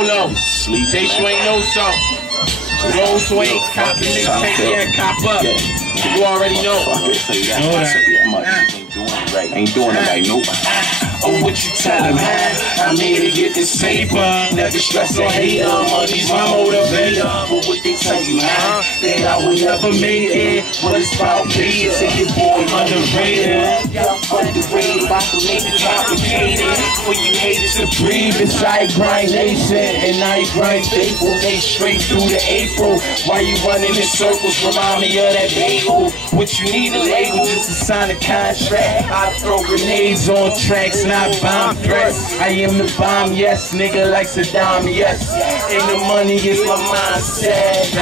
Polo. In case you ain't know something. Those who ain't copy, nigga, take that cop up. You already know. Know that. Ain't doing it right, nope. Oh, what you tell him, huh? I'm here to get this paper. Never stress or hate money's my motivator. But what they tell you, huh? That I would never make it. What it's about, being say your boy underrated. Yeah, I'm underrated, about to make it complicated. For you haters to breathe inside grind nation. And I grind faithful, they straight through the April. Why you running in circles? Remind me of that bagel. What you need a label just to sign a contract. I throw grenades on tracks, not bomb threats. I am the bomb, yes, nigga, like Saddam, yes. Ain't the money, it's my mindset.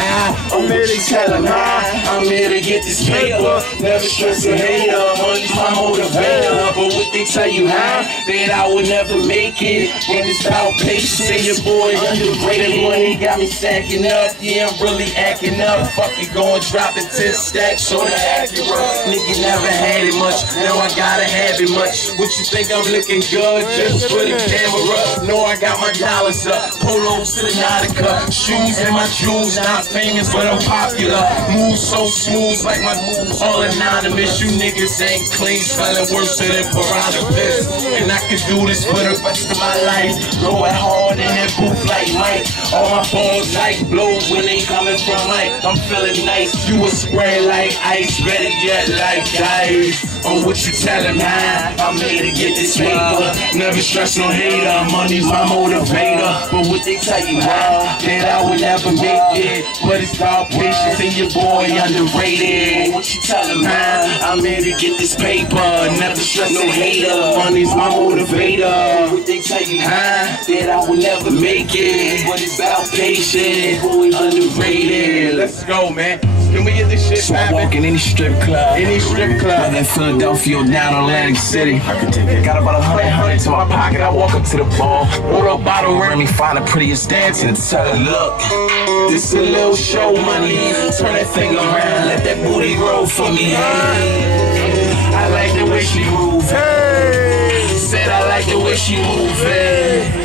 I'm here to tell him, I'm here to get this paper. Never stress a hater, money's my motivator. But what they tell you, that I would never make it. When it's about patience, say your boy underrated. Money got me stacking up, yeah, I'm really acting up. Fuck it, going dropping 10 stacks on the Acura. Nigga never had it much, now I gotta have it much. What you think I'm looking good just for the camera? No, I got my dollars up, polos to the Nautica. Shoes and my jewels, not famous but I'm popular. Moves so smooth like my moves all anonymous. You niggas ain't clean, smelling worse than piranha piss. And I can do this for the rest of my life. Going hard in that booth like Mike. All my balls like blow when they coming from Mike. I'm feeling nice, you a spray like ice, better yet like dice. Oh, what you tellin', I'm here to get this paper. Never stress no hater, money's my motivator. But what they tell you, that I would never make it. But it's about patience and your boy underrated. What you tellin', I'm here to get this paper. Never stress no hater, money's my motivator. What they tell you, that I would never make it. But it's about patience, boy underrated. Let's go, man. Can we get this shit so I walk in any strip club. Any strip club. Whether in Philadelphia or down Atlantic City. I can take it. Got about 100 to my pocket. I walk up to the bar. Order a bottle of Remy, find the prettiest dance and tell her, look, this a little show money. Turn that thing around, let that booty roll for me. Hey. I like the way she move. Hey. Said I like the way she move. Hey.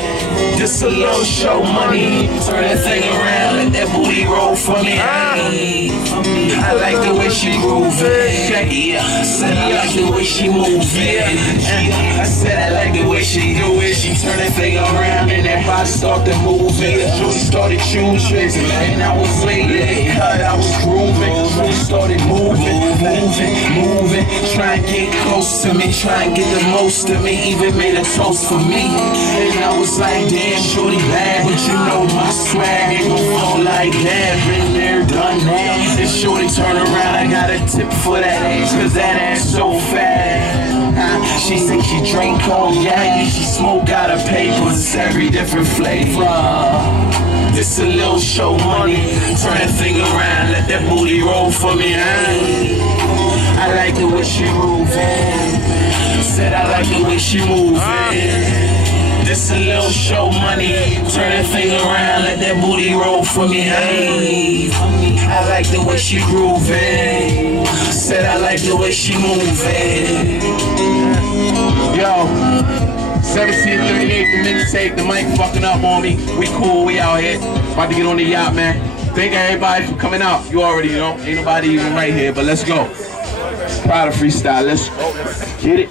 Just a little show money. Turn that thing around, let that booty roll for me. Hey. I like the way she groove it. Yeah, I said I like the way she move it. I said I like the way she do it. She turn that thing around and that body start to move it. She started choosing and I was waiting. I was grooving. She started moving. Try and get close to me, try and get the most of me. Even made a toast for me. And I was like, damn, shorty bad, but you know my swag ain't gon' fall like that. Been there, done that. And shorty turn around, I got a tip for that ass, cause that ass so fat. She say she drink cognac, she smoke out of papers, every different flavor. This a little show money, turn that thing around, let that booty roll for me. I like the way she moving. Said I like the way she moving. This a little show money. Turn that thing around, let that booty roll for me. Hey. I like the way she grooving. Said I like the way she moving. Yo, 1738, the mixtape, the mic fucking up on me. We cool, we out here. About to get on the yacht, man. Thank everybody for coming out. You already know. Ain't nobody even right here, but let's go. Proud of freestyle, let's get it.